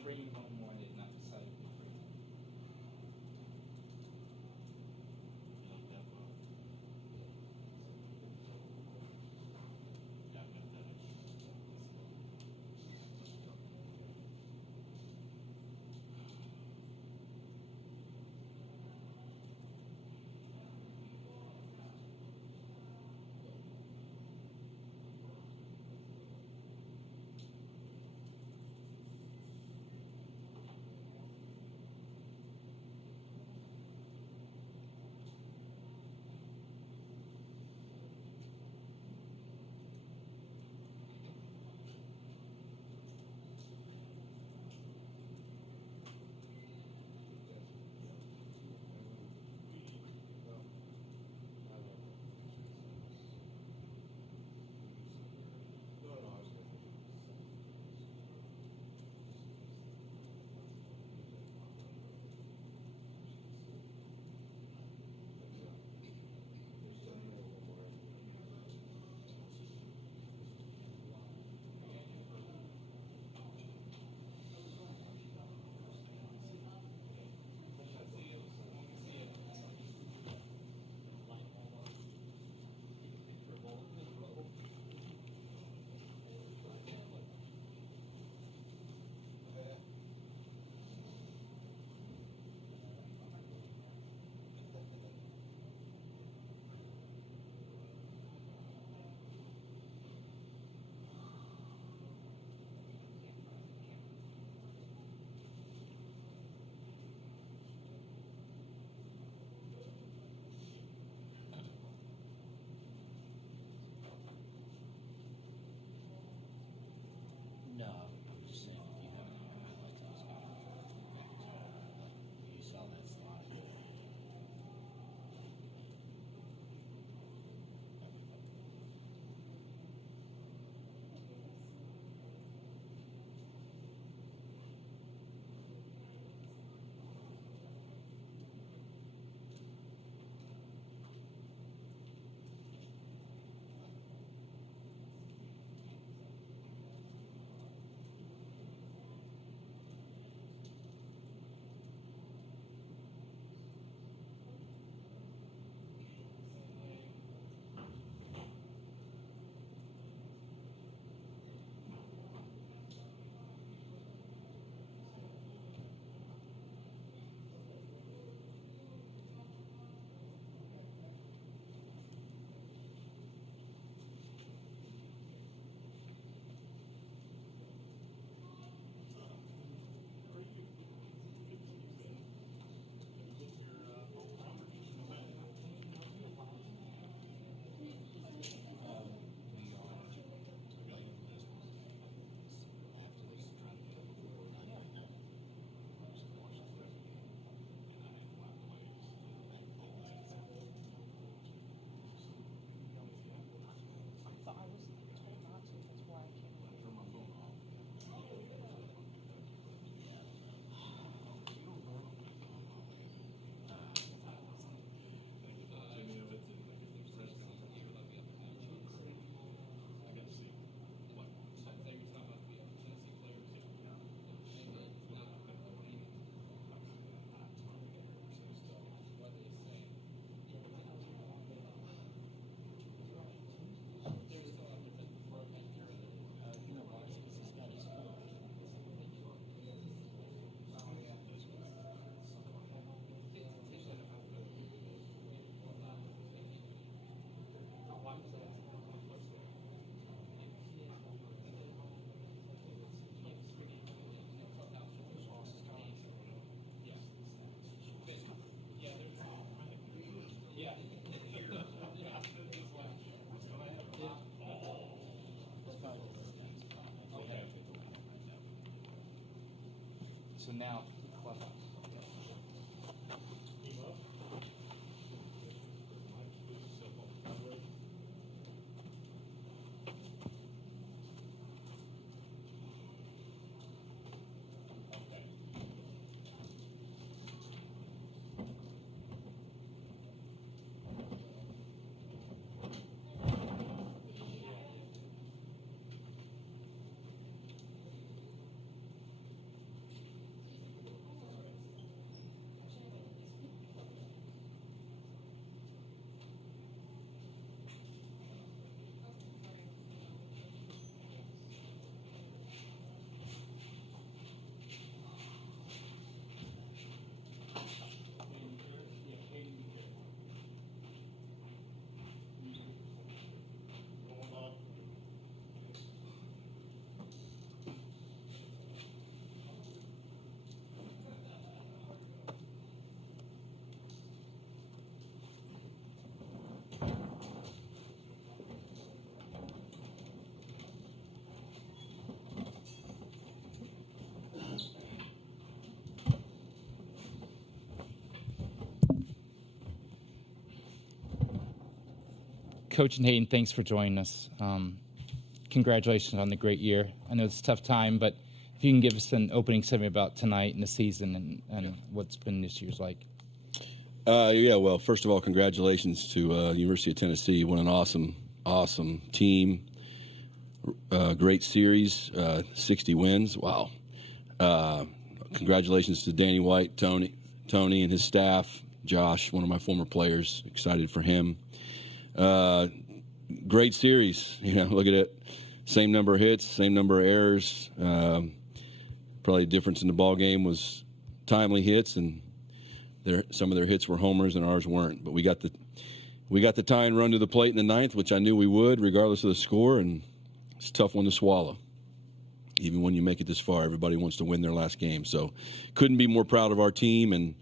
to bring you home more, I did not decide to be free. No, I'm just saying if you have any highlights, I was gonna you saw that slide. I was told not to, that's why I can't. Turn my phone off. Jimmy, it's in the fresh down. I got to see what. Say you're talking about the Tennessee players. What they say. They were still on different format. You know why? Because he's got his phone. Yeah. That's probably his next problem. Okay. So now, clubhouse. Coach and Hayden, thanks for joining us. Congratulations on the great year. I know it's a tough time, but if you can give us an opening statement about tonight and the season and what's been this year's like. Well, first of all, congratulations to University of Tennessee. What an awesome team. Great series, 60 wins. Wow. Congratulations to Danny White, Tony and his staff. Josh, one of my former players, excited for him. Great series. Look at it. Same number of hits, same number of errors. Probably the difference in the ball game was timely hits, and some of their hits were homers and ours weren't. But we got the tie and run to the plate in the ninth, which I knew we would, regardless of the score, and it's a tough one to swallow. Even when you make it this far, everybody wants to win their last game. So couldn't be more proud of our team, and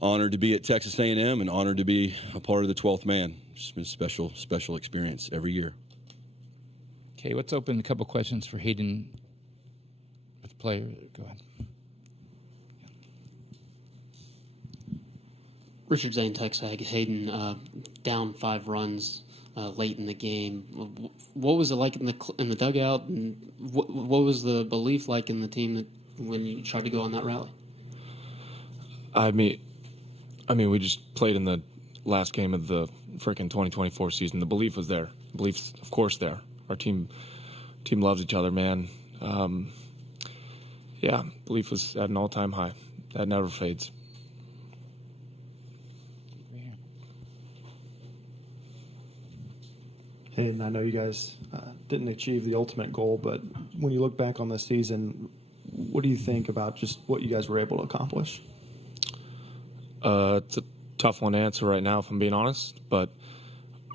honored to be at Texas A&M and honored to be a part of the 12th man. It's been a special experience every year. Okay, let's open a couple questions for Hayden with player. Go ahead. Richard Zane, Texag. Hayden, down 5 runs late in the game. What was it like in the dugout, and what was the belief like in the team when you tried to go on that rally? I mean, we just played in the last game of the freaking 2024 season. The belief was there. Belief's, of course, there. Our team loves each other, man. Belief was at an all-time high. That never fades. And I know you guys didn't achieve the ultimate goal, but when you look back on the season, what do you think about just what you guys were able to accomplish? It's a tough one to answer right now, if I'm being honest, but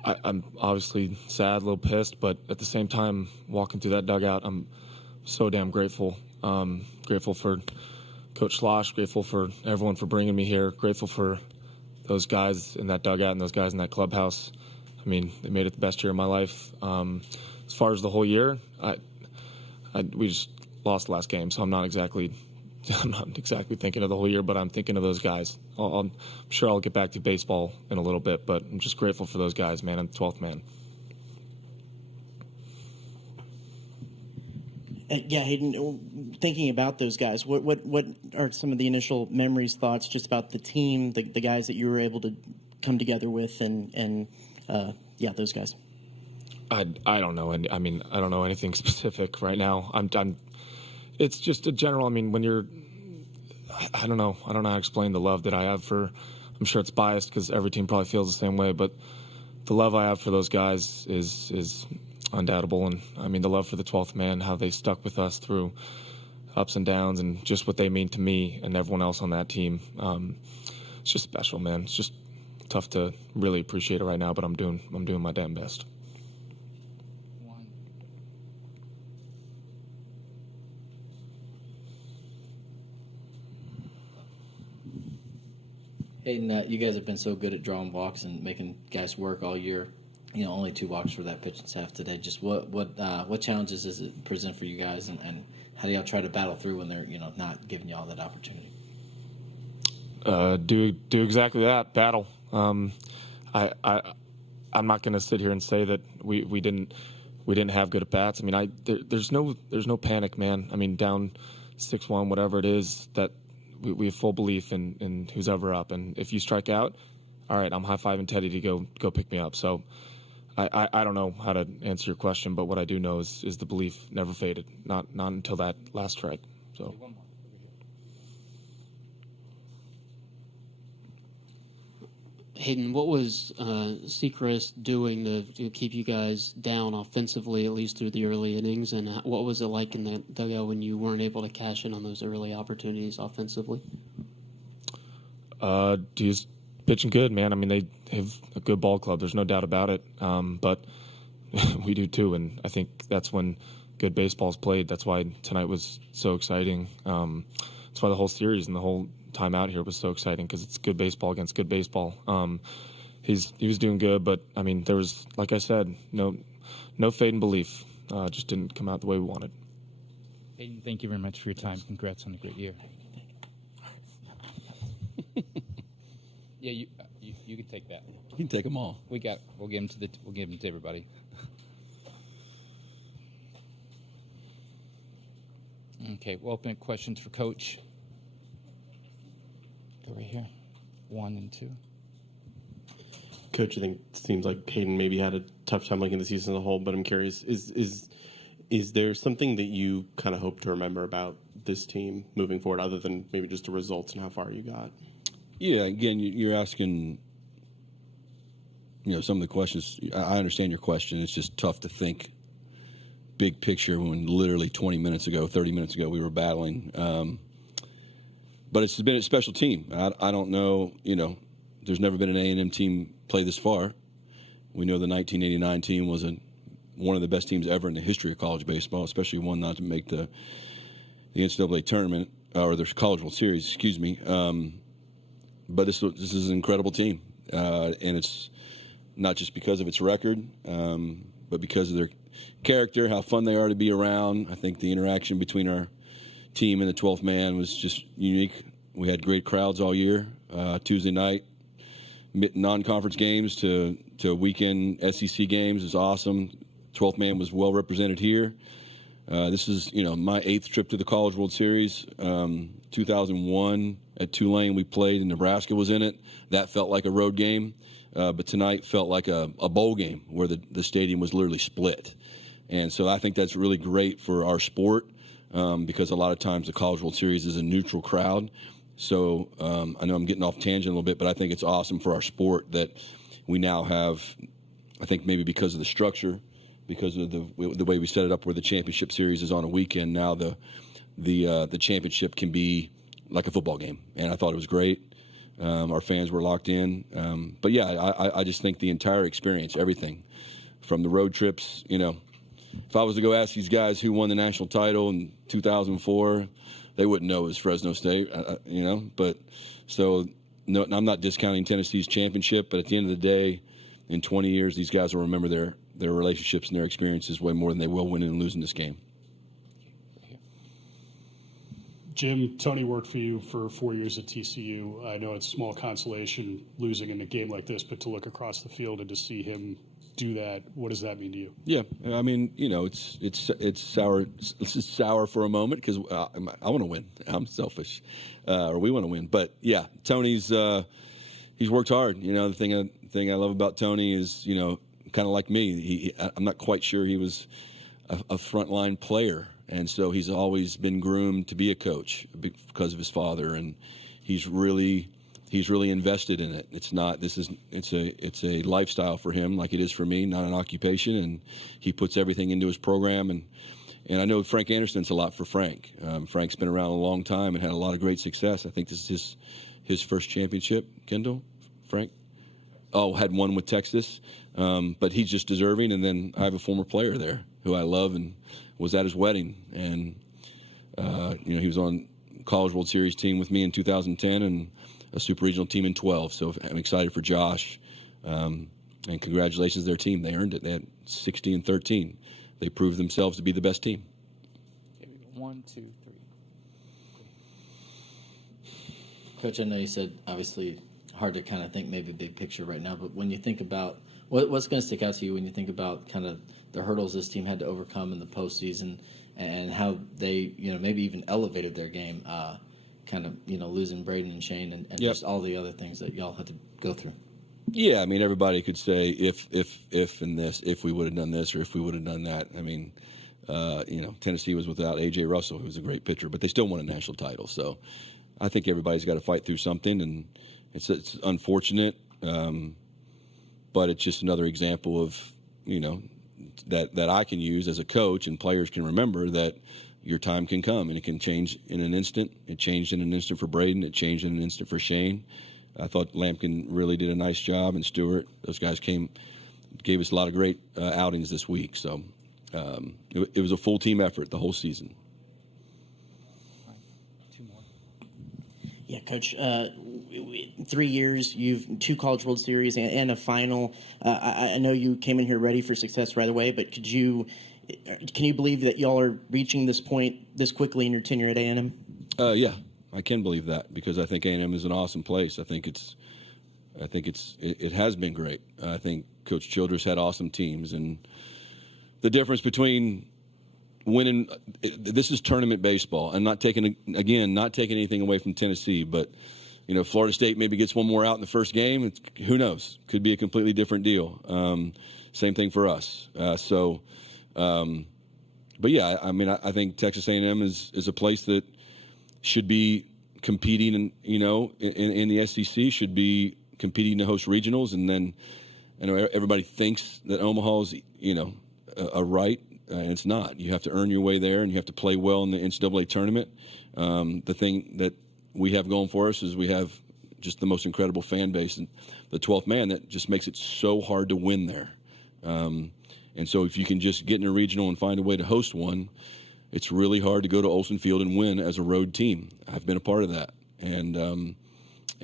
I'm obviously sad, a little pissed, but at the same time, walking through that dugout, I'm so damn grateful. Grateful for Coach Slosh, grateful for everyone for bringing me here, grateful for those guys in that dugout and those guys in that clubhouse. I mean, they made it the best year of my life. As far as the whole year, we just lost the last game, so I'm not exactly thinking of the whole year, but I'm thinking of those guys. I'm sure I'll get back to baseball in a little bit, but I'm just grateful for those guys, man. I'm the 12th man. Hayden, thinking about those guys, what are some of the initial memories, thoughts, just about the team, the guys that you were able to come together with, and those guys? I don't know, and I don't know anything specific right now. It's just a general. I mean, when you're, I don't know how to explain the love that I have for. I'm sure it's biased because every team probably feels the same way, but the love I have for those guys is undoubtable. And I mean, the love for the 12th man, how they stuck with us through ups and downs, and just what they mean to me and everyone else on that team. It's just special, man. It's just tough to really appreciate it right now, but I'm doing my damn best. Hayden, you guys have been so good at drawing walks and making guys work all year. Only 2 walks for that pitching staff today. Just what challenges does it present for you guys, and how do y'all try to battle through when they're not giving y'all that opportunity? Do exactly that. Battle. I'm not going to sit here and say that we didn't have good at bats. I mean, there's no panic, man. I mean, down 6-1, whatever it is, that we have full belief in who's ever up, and if you strike out, all right, I'm high-fiving Teddy to go pick me up. So I don't know how to answer your question, but what I do know is the belief never faded, not until that last strike. So. Hayden, what was Seacrest doing to keep you guys down offensively, at least through the early innings? And what was it like in the dugout when you weren't able to cash in on those early opportunities offensively? He's pitching good, man. I mean, they have a good ball club. There's no doubt about it. But we do too, and I think that's when good baseball's played. That's why tonight was so exciting. That's why the whole series and the whole time out here was so exciting, because it's good baseball against good baseball. He was doing good, but I mean, there was, like I said, no fade in belief. Just didn't come out the way we wanted. Hayden, thank you very much for your time. Congrats on a great year. Yeah, you You can take that. You can take them all. We'll give them to everybody. Okay, we'll open questions for Coach. Go right here. 1 and 2. Coach, I think it seems like Hayden maybe had a tough time in the season as a whole, but I'm curious, is there something that you kind of hope to remember about this team moving forward, other than maybe just the results and how far you got? Yeah, again, you're asking, some of the questions. I understand your question. It's just tough to think big picture when literally 20 minutes ago, 30 minutes ago, we were battling. But it's been a special team. I don't know, there's never been an A&M team play this far. We know the 1989 team was one of the best teams ever in the history of college baseball, especially one not to make the NCAA tournament, or the College World Series, excuse me. But this is an incredible team. And it's not just because of its record, but because of their character, how fun they are to be around. I think the interaction between our team and the 12th man was just unique. We had great crowds all year. Tuesday night, non-conference games to weekend SEC games is awesome. 12th man was well represented here. This is, my 8th trip to the College World Series. 2001 at Tulane, we played, and Nebraska was in it. That felt like a road game. But tonight felt like a bowl game where the stadium was literally split. And so I think that's really great for our sport because a lot of times the College World Series is a neutral crowd. So I know I'm getting off tangent a little bit, but I think it's awesome for our sport that we now have, I think maybe because of the structure, because of the way we set it up where the championship series is on a weekend, now the championship can be like a football game. And I thought it was great. Our fans were locked in. But, yeah, I just think the entire experience, everything, from the road trips, if I was to go ask these guys who won the national title in 2004, they wouldn't know it was Fresno State, But so no, I'm not discounting Tennessee's championship, but at the end of the day, in 20 years, these guys will remember their relationships and their experiences way more than they will winning and losing this game. Jim, Tony worked for you for 4 years at TCU. I know it's small consolation losing in a game like this, but to look across the field and to see him do that, what does that mean to you? Yeah, I mean, it's sour. It's just sour for a moment because I want to win. I'm selfish, or we want to win. But yeah, Tony's he's worked hard. The thing I love about Tony is kind of like me. I'm not quite sure he was a frontline player. And so he's always been groomed to be a coach because of his father, and he's really invested in it. It's a lifestyle for him, like it is for me, not an occupation. And he puts everything into his program. And I know Frank Anderson's a lot for Frank. Frank's been around a long time and had a lot of great success. I think this is his first championship. Kendall, Frank, had one with Texas, but he's just deserving. And then I have a former player there who I love and was at his wedding, and he was on College World Series team with me in 2010 and a super regional team in 12. So I'm excited for Josh, and congratulations to their team. They earned it. They had 60-13. They proved themselves to be the best team. Okay, we go 1, 2, 3. Coach, I know you said obviously hard to kind of think maybe big picture right now, but when you think about what's going to stick out to you when you think about kind of the hurdles this team had to overcome in the postseason and how they, maybe even elevated their game, losing Braden and Shane and just all the other things that y'all had to go through. Yeah, I mean, everybody could say if we would have done this or if we would have done that. I mean, Tennessee was without A.J. Russell, who was a great pitcher, but they still won a national title. So I think everybody's got to fight through something, and it's unfortunate, but it's just another example of, that I can use as a coach and players can remember that your time can come and it can change in an instant. It changed in an instant for Braden. It changed in an instant for Shane. I thought Lampkin really did a nice job, and Stewart. Those guys gave us a lot of great outings this week. So it was a full team effort the whole season. Two more. Yeah, Coach. 3 years, you've 2 College World Series and a final. I know you came in here ready for success right away, but can you believe that y'all are reaching this point this quickly in your tenure at A&M? Yeah, I can believe that because I think A&M is an awesome place. I think it's I think it has been great. I think Coach Childress had awesome teams, and the difference between winning, this is tournament baseball, and not taking anything away from Tennessee, but Florida State maybe gets one more out in the first game. Who knows? Could be a completely different deal. Same thing for us. But yeah, I mean, I think Texas A&M is a place that should be competing, in the SEC, should be competing to host regionals, and then I know everybody thinks that Omaha's, a right, and it's not. You have to earn your way there, and you have to play well in the NCAA tournament. The thing that we have going for us is we have just the most incredible fan base, and the 12th man that just makes it so hard to win there. And so if you can just get in a regional and find a way to host one, it's really hard to go to Olsen Field and win as a road team. I've been a part of that. And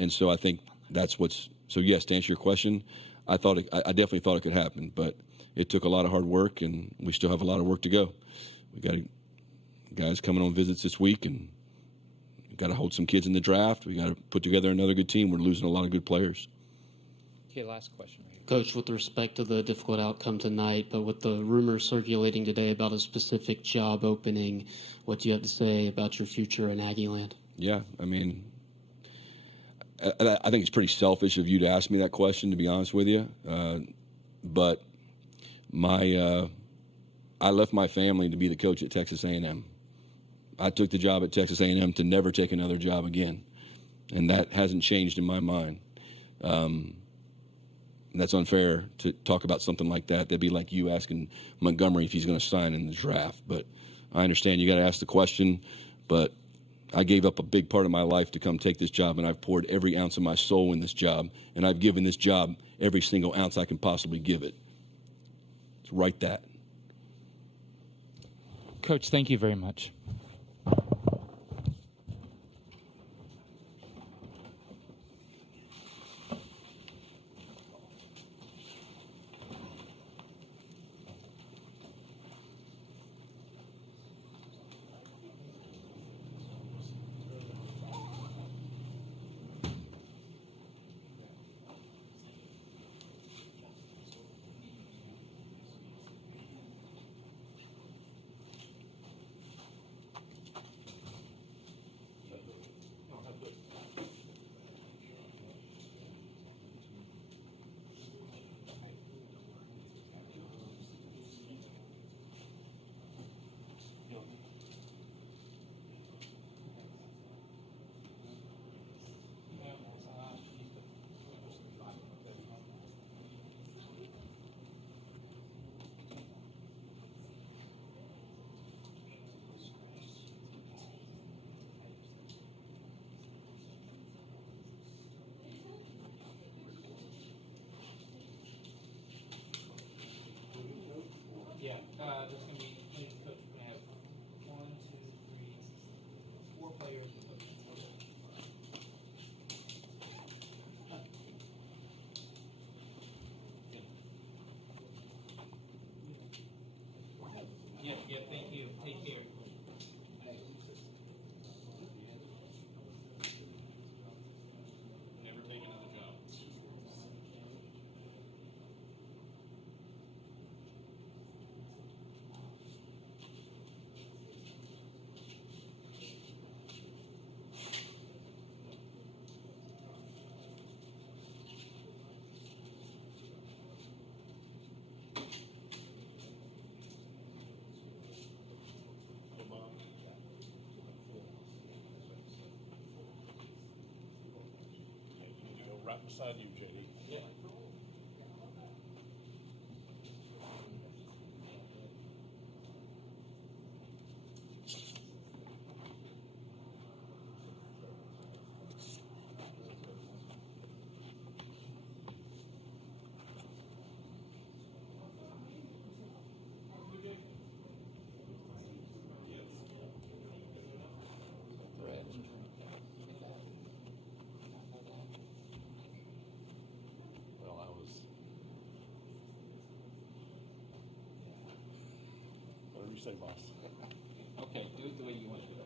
so I think that's what's – so, yes, to answer your question, I definitely thought it could happen. But it took a lot of hard work, and we still have a lot of work to go. We got guys coming on visits this week, and we got to hold some kids in the draft. We got to put together another good team. We're losing a lot of good players. Okay, last question. Coach, with respect to the difficult outcome tonight, but with the rumors circulating today about a specific job opening, what do you have to say about your future in Aggieland? Yeah, I mean, I think it's pretty selfish of you to ask me that question, to be honest with you. But I left my family to be the coach at Texas A&M. I took the job at Texas A&M to never take another job again, and that hasn't changed in my mind. That's unfair to talk about something like that. That'd be like you asking Montgomery if he's going to sign in the draft. But I understand you got to ask the question. But I gave up a big part of my life to come take this job, and I've poured every ounce of my soul in this job, and I've given this job every single ounce I can possibly give it. So write that. Coach, thank you very much. Yeah, there's going to be, coach, we're going to have 1, 2, 3, 4 players with coach. Yeah, thank you. Take care. Never take another job. Right beside you, JD. Yeah. Well, I was. Whatever you say, boss. Okay, do it the way you want to do it.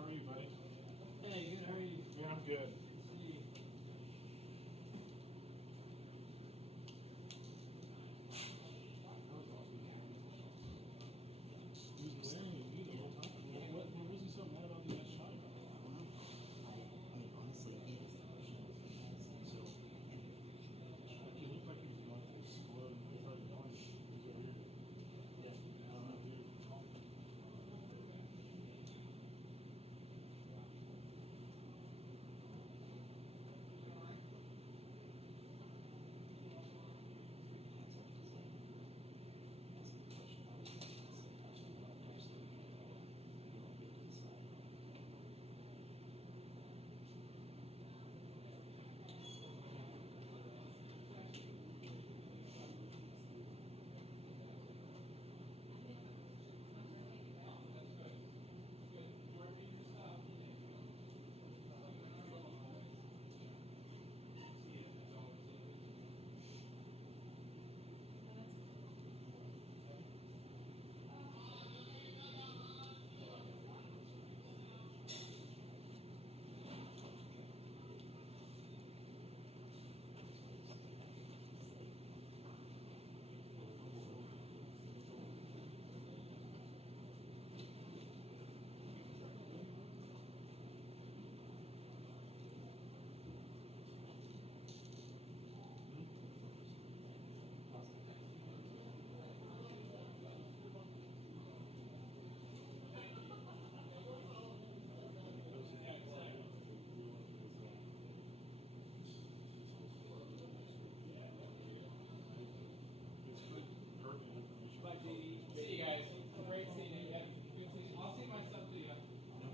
How are you, buddy? Hey, good. How are you? Yeah, I'm good. See you guys. Great seeing you. Good seeing you. I'll see my stuff to you.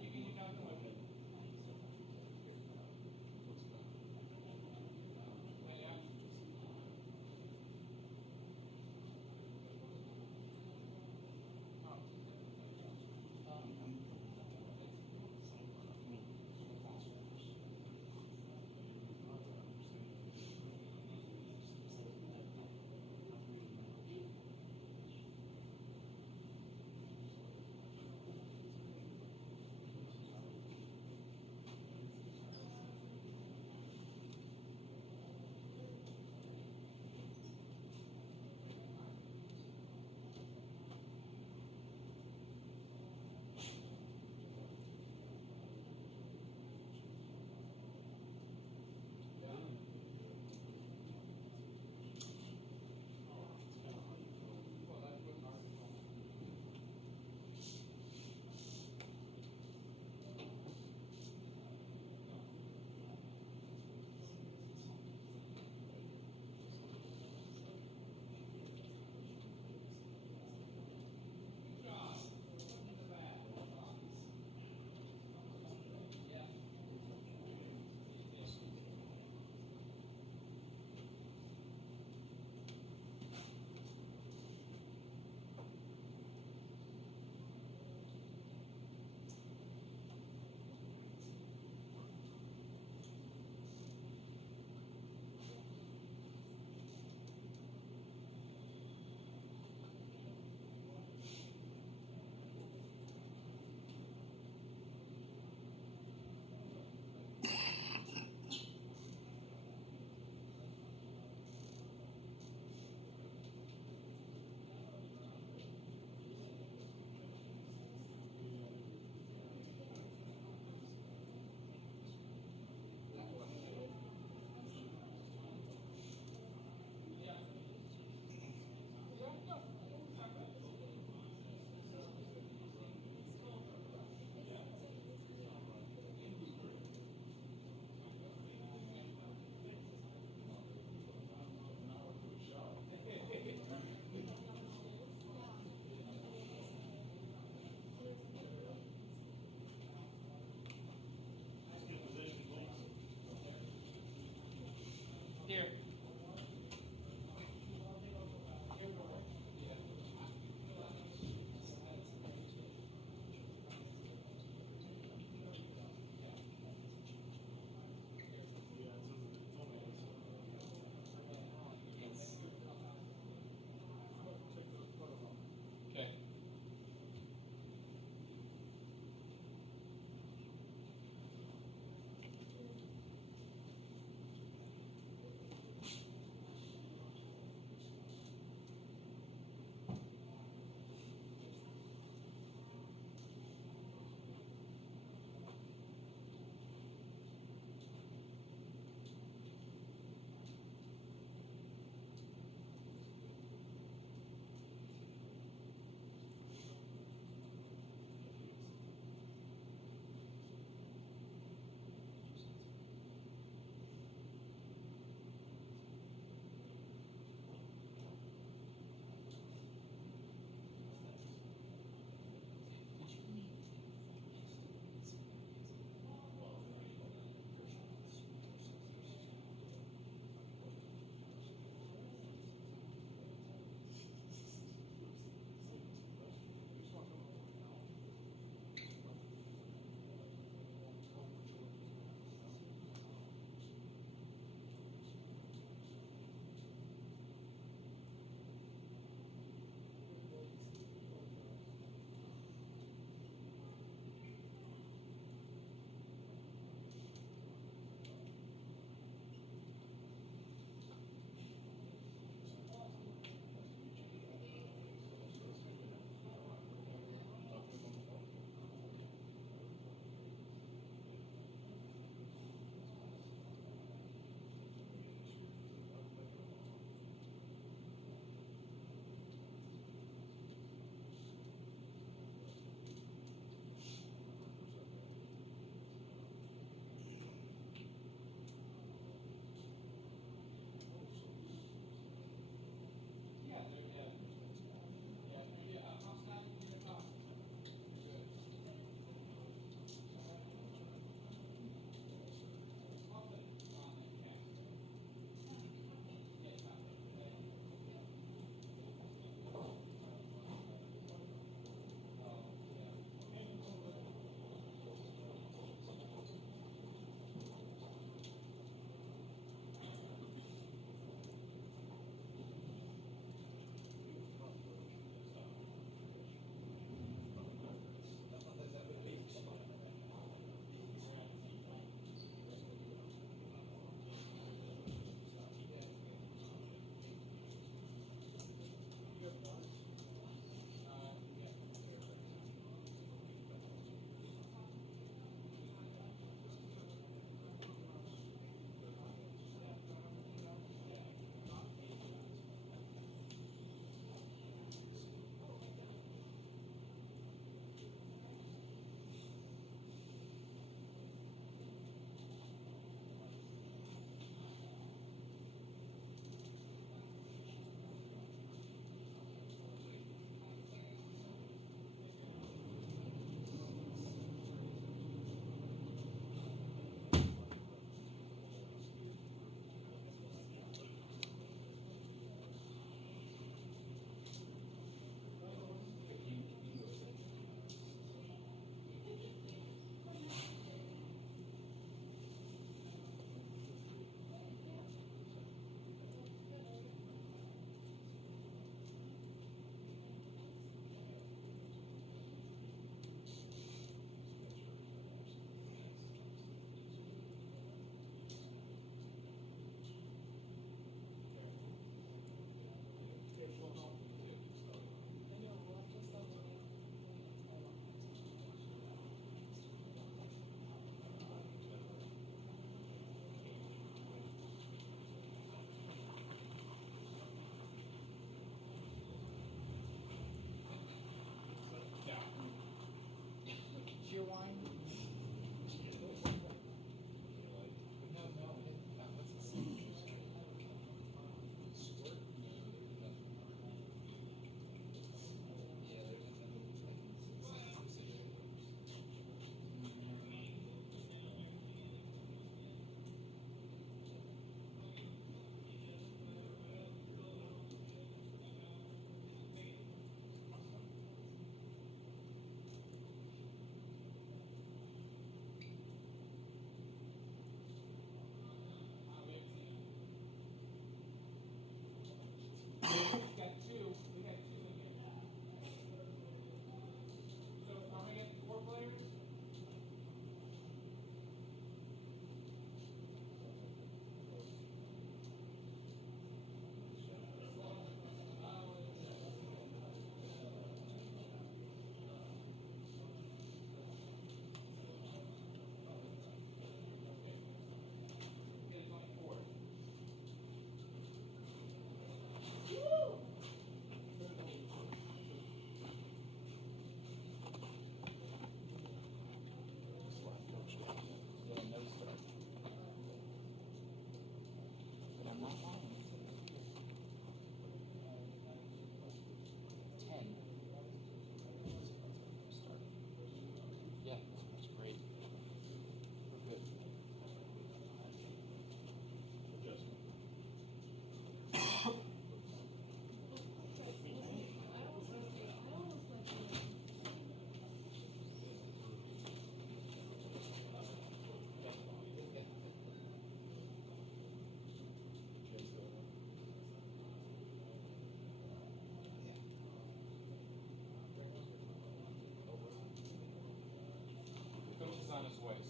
You can knock them over.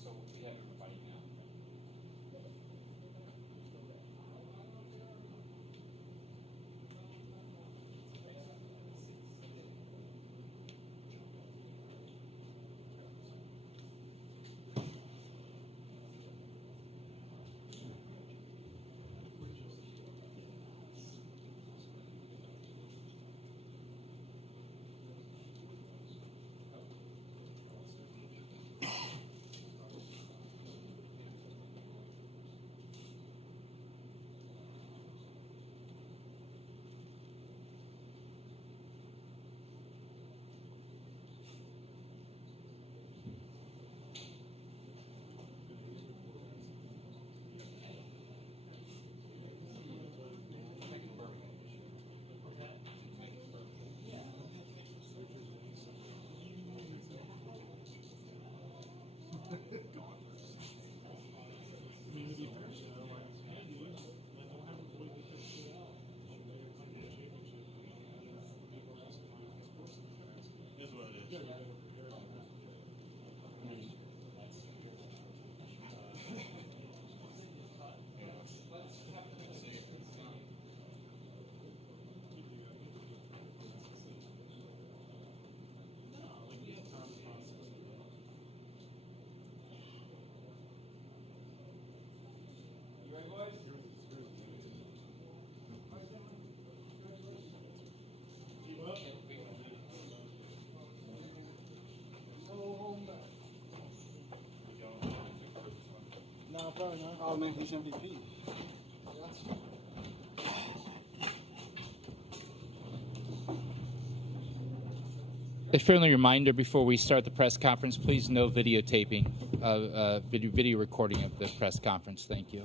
So we have everybody now. No, probably not. Oh man, he's MVP. A friendly reminder before we start the press conference, please no videotaping, video recording of the press conference. Thank you.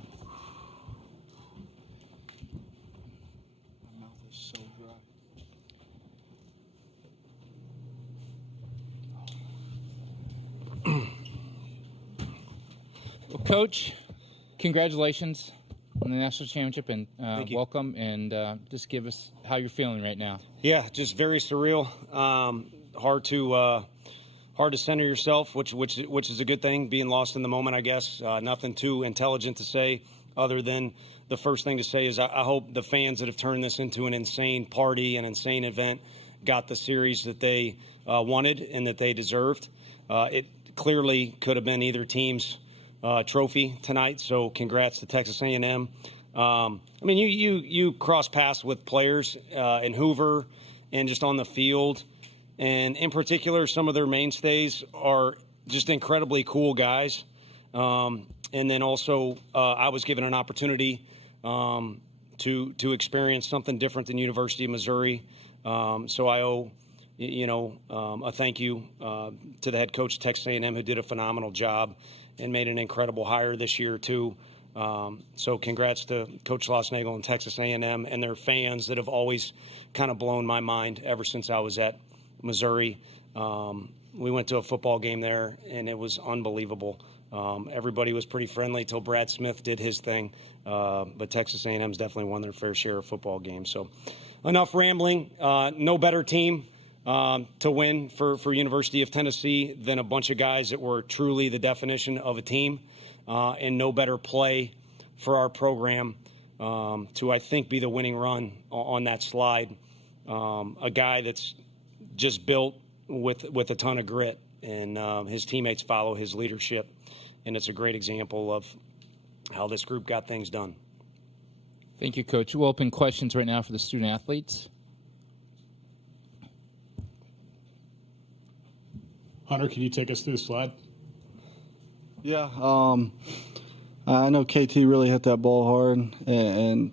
My mouth is so dry. Well, Coach, congratulations on the national championship, and welcome. And just give us how you're feeling right now. Yeah, just very surreal. Hard to center yourself, which is a good thing. Being lost in the moment, I guess. Nothing too intelligent to say, other than the first thing to say is I hope the fans that have turned this into an insane party, an insane event, got the series that they wanted and that they deserved. It clearly could have been either team's trophy tonight. So congrats to Texas A&M. I mean, you cross paths with players in Hoover and just on the field. And in particular, some of their mainstays are just incredibly cool guys. And then also, I was given an opportunity to experience something different than University of Missouri. So I owe, a thank you to the head coach of Texas A&M, who did a phenomenal job and made an incredible hire this year too. So congrats to Coach Schlossnagle and Texas A&M and their fans that have always kind of blown my mind ever since I was at Missouri. We went to a football game there, and it was unbelievable. Everybody was pretty friendly till Brad Smith did his thing, but Texas A&M's definitely won their fair share of football games. So enough rambling. No better team to win for University of Tennessee than a bunch of guys that were truly the definition of a team, and no better play for our program to, I think, be the winning run on that slide. A guy that's just built with a ton of grit, and his teammates follow his leadership, and it's a great example of how this group got things done. Thank you, Coach. We'll open questions right now for the student athletes. Hunter, can you take us through the slide? Yeah, I know KT really hit that ball hard, and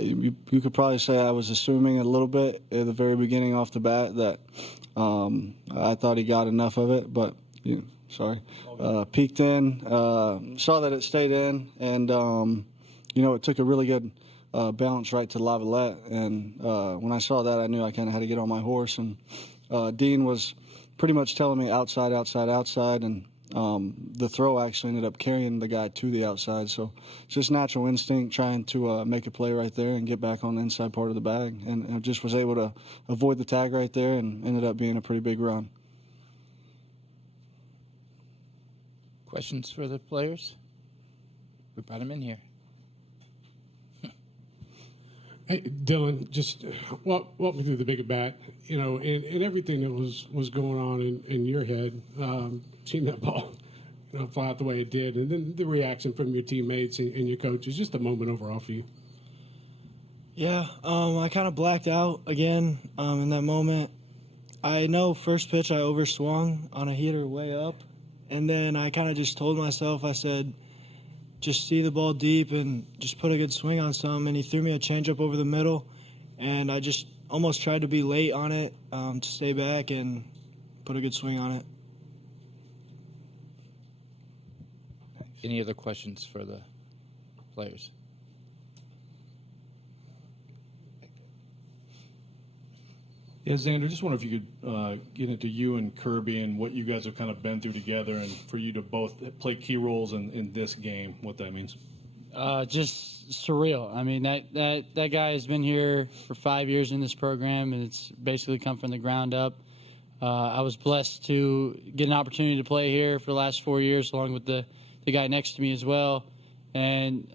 you could probably say I was assuming a little bit at the very beginning off the bat that I thought he got enough of it, but peeked in, saw that it stayed in, and it took a really good bounce right to Lavalette, and when I saw that, I knew I kind of had to get on my horse, and Dean was pretty much telling me outside, and the throw actually ended up carrying the guy to the outside. So it's just natural instinct trying to make a play right there and get back on the inside part of the bag. And I just was able to avoid the tag right there and ended up being a pretty big run. Questions for the players? We brought them in here. Hey, Dylan, just walk me through the big at bat. You know, and everything that was going on in your head, seeing that ball, you know, fly out the way it did, and then the reaction from your teammates and your coaches, just the moment overall for you. Yeah, I kind of blacked out again in that moment. I know first pitch I overswung on a heater way up, and then I kind of just told myself, I said, just see the ball deep and just put a good swing on some. And he threw me a changeup over the middle, and I just almost tried to be late on it to stay back and put a good swing on it. Any other questions for the players? Yeah, Xander, just wonder if you could get into you and Kirby and what you guys have kind of been through together, and for you to both play key roles in this game, what that means. Just surreal. I mean, that guy has been here for 5 years in this program, and it's basically come from the ground up. I was blessed to get an opportunity to play here for the last 4 years, along with the guy next to me as well. And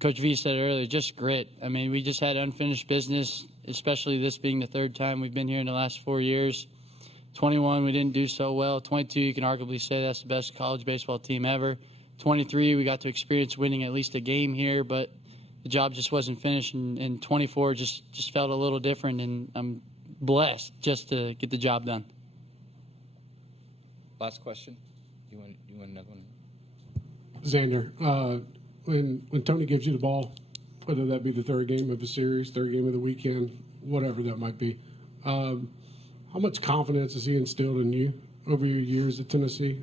Coach V said earlier, just grit. I mean, we just had unfinished business, especially this being the third time we've been here in the last 4 years. 21, we didn't do so well. 22, you can arguably say that's the best college baseball team ever. 23, we got to experience winning at least a game here, but the job just wasn't finished. And 24 just felt a little different, and I'm blessed just to get the job done. Last question. You want another one? Xander, when Tony gives you the ball, whether that be the third game of the series, third game of the weekend, whatever that might be, how much confidence has he instilled in you over your years at Tennessee?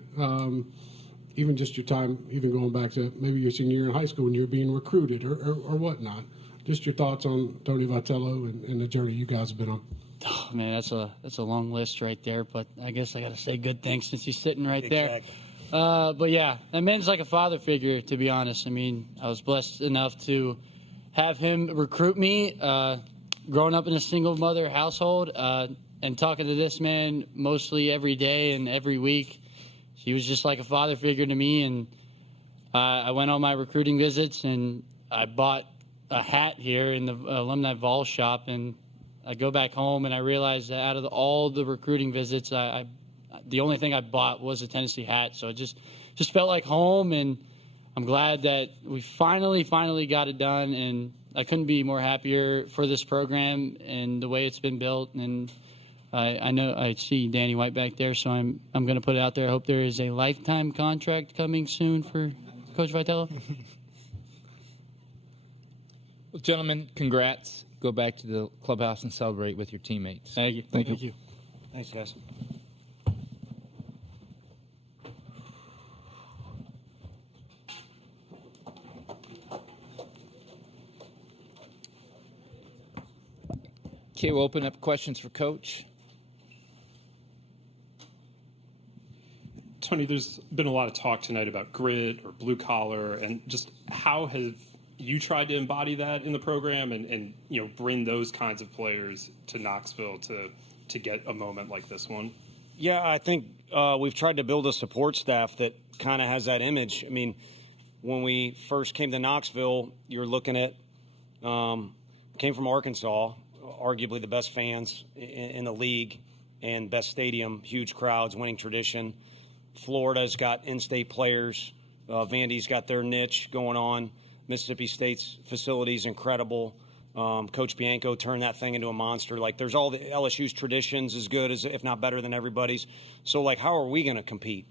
Even just your time, even going back to maybe your senior year in high school when you were being recruited or whatnot. Just your thoughts on Tony Vitello and the journey you guys have been on. Oh, man, that's a long list right there, but I guess I got to say good things since he's sitting right there. But, yeah, that man's like a father figure, to be honest. I mean, I was blessed enough to have him recruit me, growing up in a single mother household, and talking to this man mostly every day and every week. He was just like a father figure to me, and I went on my recruiting visits, and I bought a hat here in the Alumni Vol shop, and I go back home, and I realized that out of all the recruiting visits, the only thing I bought was a Tennessee hat, so it just felt like home, and I'm glad that we finally got it done, and I couldn't be more happier for this program and the way it's been built. And I know I see Danny White back there, so I'm going to put it out there. I hope there is a lifetime contract coming soon for Coach Vitello. Well, gentlemen, congrats. Go back to the clubhouse and celebrate with your teammates. Thank you. Thank you. Thanks, guys. Okay, we'll open up questions for Coach. Tony, there's been a lot of talk tonight about grit or blue collar, and just how have you tried to embody that in the program and bring those kinds of players to Knoxville to get a moment like this one? Yeah, I think we've tried to build a support staff that kind of has that image. I mean, when we first came to Knoxville, you're looking at came from Arkansas, arguably the best fans in the league and best stadium, huge crowds, winning tradition. Florida's got in-state players. Vandy's got their niche going on. Mississippi State's facility's incredible. Coach Bianco turned that thing into a monster. Like, there's all the LSU's traditions as good as, if not better than everybody's. So, like, how are we going to compete?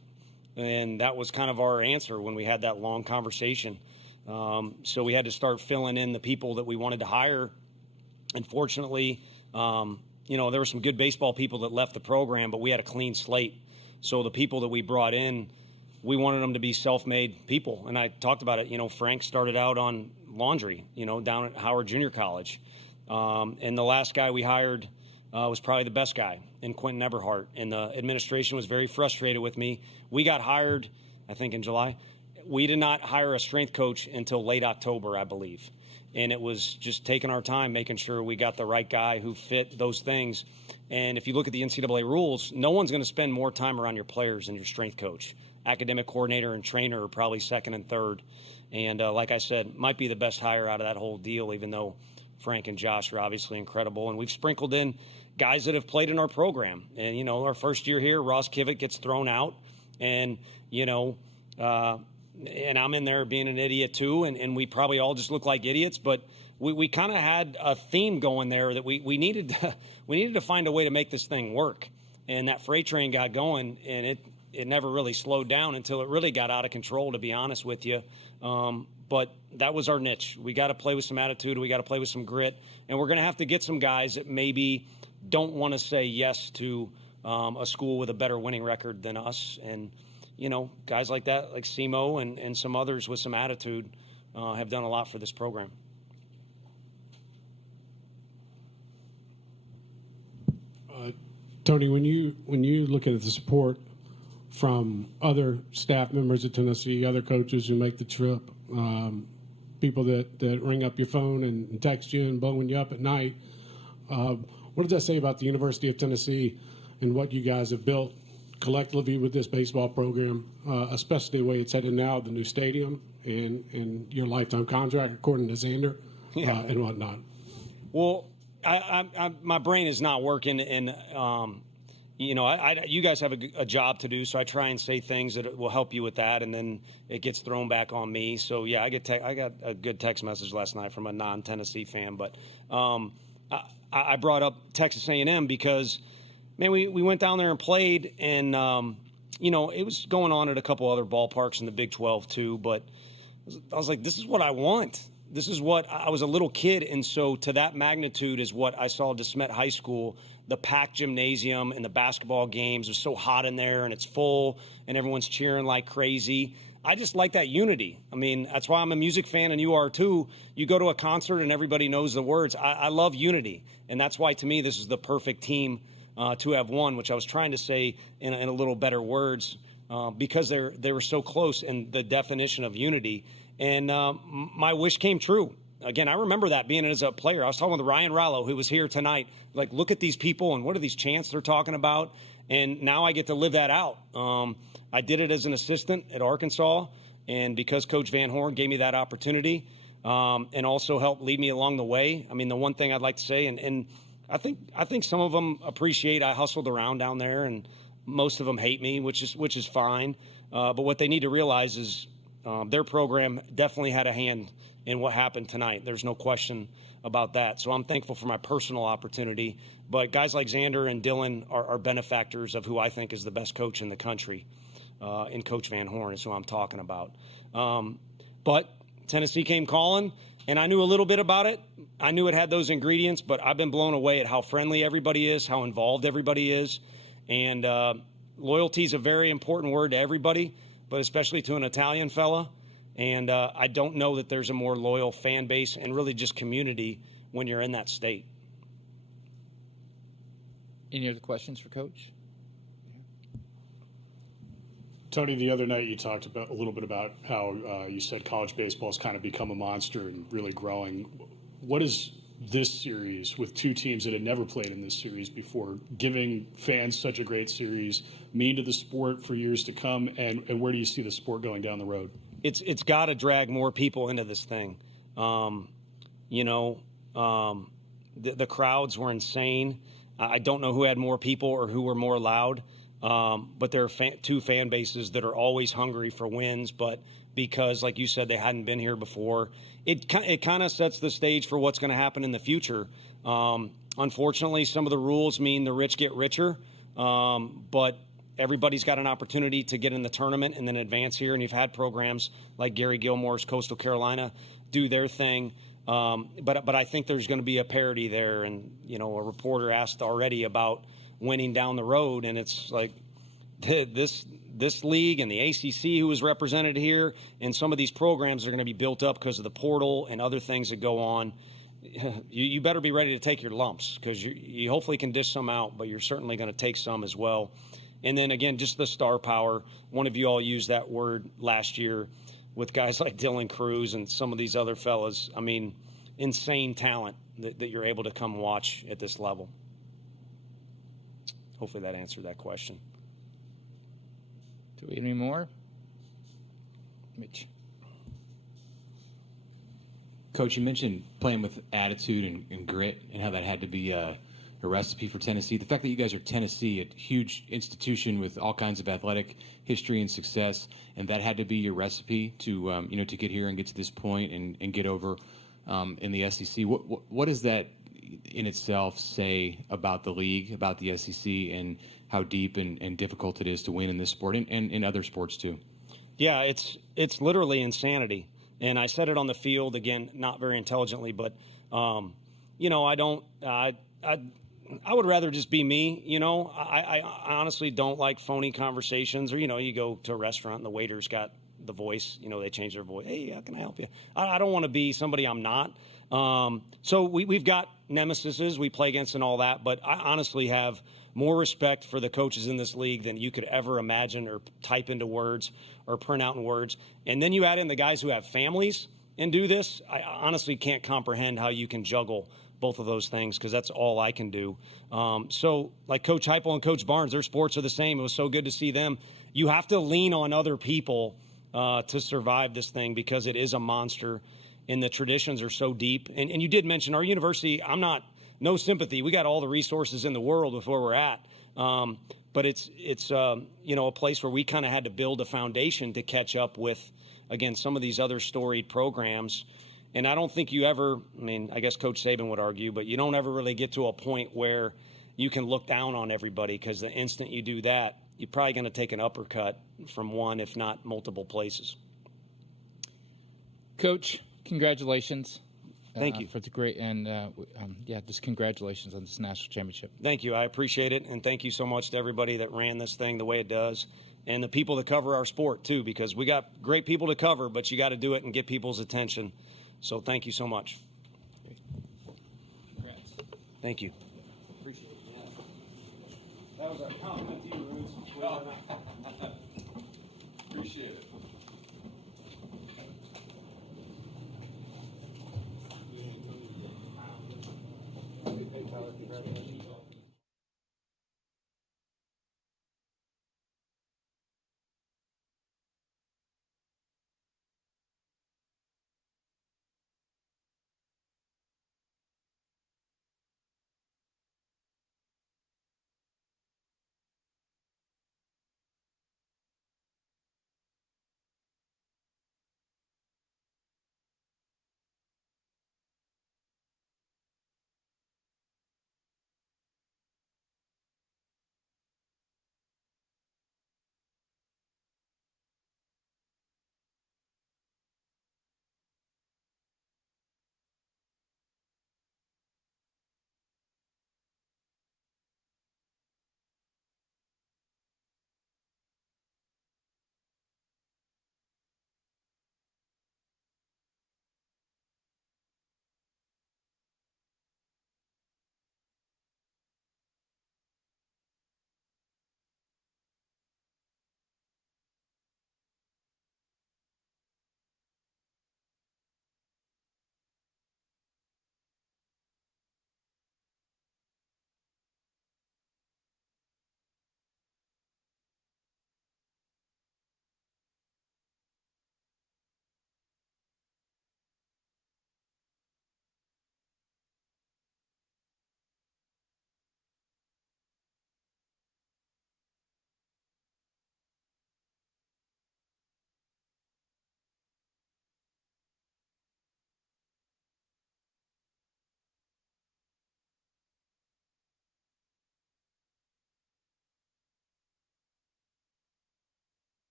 And that was kind of our answer when we had that long conversation. So we had to start filling in the people that we wanted to hire. And fortunately, there were some good baseball people that left the program, but we had a clean slate. So the people that we brought in, we wanted them to be self-made people. And I talked about it. Frank started out on laundry, down at Howard Junior College. And the last guy we hired was probably the best guy in Quentin Eberhardt. And the administration was very frustrated with me. We got hired, I think, in July. We did not hire a strength coach until late October, I believe. And it was just taking our time, making sure we got the right guy who fit those things. And if you look at the NCAA rules, no one's going to spend more time around your players than your strength coach. academic coordinator and trainer are probably second and third. And like I said, might be the best hire out of that whole deal, even though Frank and Josh are obviously incredible. And we've sprinkled in guys that have played in our program. And, you know, our first year here, Ross Kivitt gets thrown out. And, you know, and I'm in there being an idiot too. And we probably all just look like idiots. But we kind of had a theme going there that we needed to find a way to make this thing work. And that freight train got going, and it never really slowed down until it really got out of control, to be honest with you. But that was our niche. We got to play with some attitude. We got to play with some grit. And we're going to have to get some guys that maybe don't want to say yes to a school with a better winning record than us. And, you know, guys like that, like Simo and some others with some attitude have done a lot for this program. Tony, when you look at the support from other staff members at Tennessee, other coaches who make the trip, people that ring up your phone and text you and blowing you up at night, what does that say about the University of Tennessee and what you guys have built collectively with this baseball program, especially the way it's headed now, the new stadium and your lifetime contract, according to Xander, and whatnot? Well, my brain is not working, and you know, you guys have a job to do, so I try and say things that will help you with that, and then it gets thrown back on me. So yeah, I got a good text message last night from a non-Tennessee fan, but I brought up Texas A&M because, man, we went down there and played, and you know, it was going on at a couple other ballparks in the Big 12 too, but I was like, this is what I want. This is what I was a little kid, and so to that magnitude is what I saw DeSmet High School, the packed gymnasium and the basketball games. It's so hot in there, and it's full, and everyone's cheering like crazy. I just like that unity. I mean, that's why I'm a music fan, and you are too. You go to a concert, and everybody knows the words. I love unity, and that's why, to me, this is the perfect team to have won, which I was trying to say in a little better words, because they were so close in the definition of unity. And my wish came true. Again, I remember that being as a player. I was talking with Ryan Rallo, who was here tonight. Like, look at these people and what are these chants they're talking about? And now I get to live that out. I did it as an assistant at Arkansas, and because Coach Van Horn gave me that opportunity and also helped lead me along the way. I mean, the one thing I'd like to say, and I think some of them appreciate I hustled around down there, and most of them hate me, which is fine. But what they need to realize is their program definitely had a hand in what happened tonight. There's no question about that. So I'm thankful for my personal opportunity. But guys like Xander and Dylan are benefactors of who I think is the best coach in the country. And Coach Van Horn is who I'm talking about. But Tennessee came calling, and I knew a little bit about it. I knew it had those ingredients, but I've been blown away at how friendly everybody is, how involved everybody is. And loyalty is a very important word to everybody, but especially to an Italian fella. And I don't know that there's a more loyal fan base and really just community when you're in that state. Any other questions for Coach? Tony, the other night you talked about a little bit about how you said college baseball has kind of become a monster and really growing. What is this series with two teams that had never played in this series before, giving fans such a great series, mean to the sport for years to come, and where do you see the sport going down the road? It's got to drag more people into this thing. You know, the crowds were insane. I don't know who had more people or who were more loud, but there are two fan bases that are always hungry for wins, but because, like you said, they hadn't been here before, it kind of sets the stage for what's going to happen in the future. Unfortunately, some of the rules mean the rich get richer, but everybody's got an opportunity to get in the tournament and then advance here. And you've had programs like Gary Gilmore's Coastal Carolina do their thing. But I think there's going to be a parity there. And, you know, a reporter asked already about winning down the road. And it's like this league and the ACC who is represented here and some of these programs are going to be built up because of the portal and other things that go on. You better be ready to take your lumps because you hopefully can dish some out, but you're certainly going to take some as well. And then, again, just the star power. One of you all used that word last year with guys like Dylan Cruz and some of these other fellas. I mean, insane talent that you're able to come watch at this level. Hopefully that answered that question. Do we have any more? Mitch. Coach, you mentioned playing with attitude and grit and how that had to be a recipe for Tennessee. The fact that you guys are Tennessee, a huge institution with all kinds of athletic history and success, and that had to be your recipe to to get here and get to this point and get over in the SEC. What does that in itself say about the league, about the SEC, and how deep and difficult it is to win in this sport and in other sports too? Yeah, it's literally insanity. And I said it on the field, again, not very intelligently, but, I would rather just be me, I honestly don't like phony conversations or, you go to a restaurant and the waiter's got the voice, they change their voice. Hey, how can I help you? I don't want to be somebody I'm not. So we've got nemesises we play against and all that, but I honestly have more respect for the coaches in this league than you could ever imagine or type into words or print out in words. And then you add in the guys who have families and do this. I honestly can't comprehend how you can juggle both of those things because that's all I can do. So like Coach Heupel and Coach Barnes, their sports are the same. It was so good to see them. You have to lean on other people to survive this thing because it is a monster and the traditions are so deep. And you did mention our university. No sympathy. We got all the resources in the world with where we're at. But it's a place where we kind of had to build a foundation to catch up with, again, some of these other storied programs. And I don't think you ever, I guess Coach Saban would argue, but you don't ever really get to a point where you can look down on everybody because the instant you do that, you're probably going to take an uppercut from one, if not multiple places. Coach, congratulations. Thank you. For the great, and just congratulations on this national championship. Thank you. I appreciate it. And thank you so much to everybody that ran this thing the way it does and the people that cover our sport, too, because we got great people to cover, but you got to do it and get people's attention. So thank you so much. Congrats. Thank you. Appreciate it. Yeah. That was a compliment to you, Roots. Appreciate it.